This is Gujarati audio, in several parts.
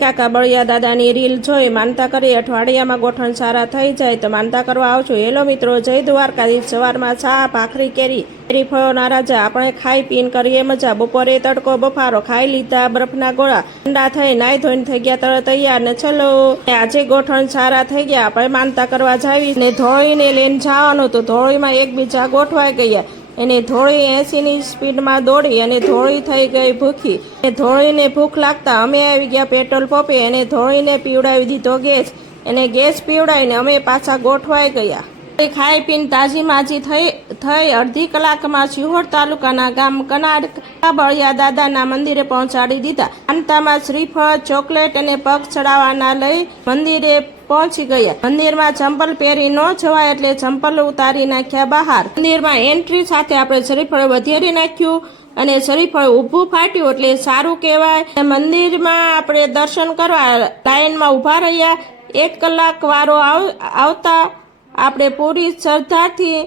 કાકા બળિયા દાદાની રીલ જોઈ માનતા કરી અઠવાડિયામાં ગોઠણ સારા થઈ જાય તો માનતા કરવા આવજો। હેલો મિત્રો, જય દ્વારકાધીશ। સવારમાં ચા ભાખરી કેરી ફળોના રાજા આપણે ખાઈ પીને કરીએ મજા। બપોરે તડકો બફારો ખાઈ લીધા બરફના ગોળા, ઠંડા થઈ નાઈ ધોઈને થઈ ગયા તરત તૈયાર ને ચલો આજે ગોઠણ સારા થઈ ગયા। આપણે માનતા કરવા જાવી ને ધોળીને લઈને જવાનું તો ધોળીમાં એકબીજા ગોઠવાઈ ગયા। એને ધોળી 80 ની સ્પીડમાં દોડી અને ધોળી થઈ ગઈ ભૂખી। ધોળીને ભૂખ લાગતા અમે આવી ગયા પેટ્રોલ પંપે। એને ધોળીને પીવડાવી દીધો ગેસ। એને ગેસ પીવડાવીને અમે પાછા ગોઠવાઈ ગયા। ખાઈ પીને તાજી માજી થઈ અડધી કલાકમાં શિહોર તાલુકાના ગામ કનાડ બળિયા દાદાના મંદિરે પહોંચાડી દીધા। માનતામાં શ્રીફળ ચોકલેટ અને પગ ચડાવવાના લઈ મંદિરે પહોંચી ગયા। મંદિરમાં ચંપલ પહેરી ન જવાય એટલે ચંપલ ઉતારી નાખ્યા બહાર। મંદિરમાં એન્ટ્રી સાથે આપણે શ્રીફળ વધેરી નાખ્યું અને શ્રીફળ ઊભું ફાટ્યું એટલે સારું કહેવાય। મંદિરમાં આપણે દર્શન કરવા લાઈનમાં ઊભા રહ્યા। 1 કલાક વારો આવતા આપણે પૂરી શ્રદ્ધાથી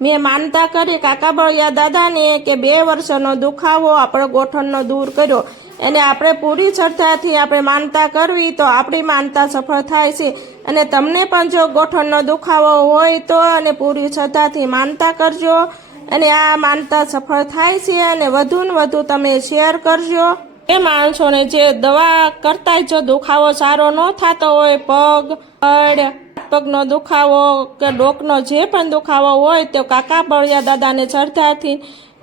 મેં માનતા કરી કાકા બળિયા દાદાને કે 2 વર્ષનો દુખાવો આપણો ગોઠણનો દૂર કર્યો। અને આપણે પૂરી શ્રદ્ધાથી આપણે માનતા કરવી તો આપણી માનતા સફળ થાય છે। અને તમને પણ જો ગોઠણનો દુખાવો હોય તો અને પૂરી શ્રદ્ધાથી માનતા કરજો અને આ માનતા સફળ થાય છે। અને વધુ ને વધુ તમે શેર કરજો। એ માણસોને જે દવા કરતા જો દુખાવો સારો ન થતો હોય, પગનો દુખાવો કે ડોકનો જે પણ દુખાવો હોય તો કાકા બળિયા દાદાને શ્રદ્ધાથી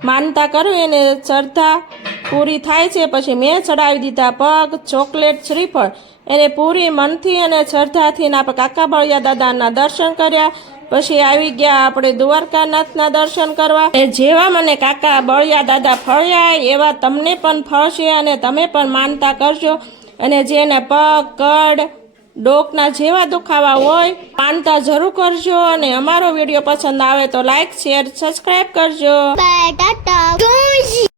માનતા કરવી અને શ્રદ્ધા પૂરી થાય છે। પછી મેં ચડાવી દીધા પગ ચોકલેટ શ્રીફળ। એને પૂરી મનથી અને શ્રદ્ધાથી આપણે કાકા બળિયા દાદાના દર્શન કર્યા। પછી આવી ગયા આપણે દ્વારકાનાથના દર્શન કરવા। જેવા મને કાકા બળિયા દાદા ફળ્યા એવા તમને પણ ફળશે અને તમે પણ માનતા કરજો। અને જેને પગ કડ ડોકના જેવા દુખાવા હોય માનતા જરૂર કરજો। અને અમારો વિડીયો પસંદ આવે તો લાઈક શેર સબસ્ક્રાઈબ કરજો।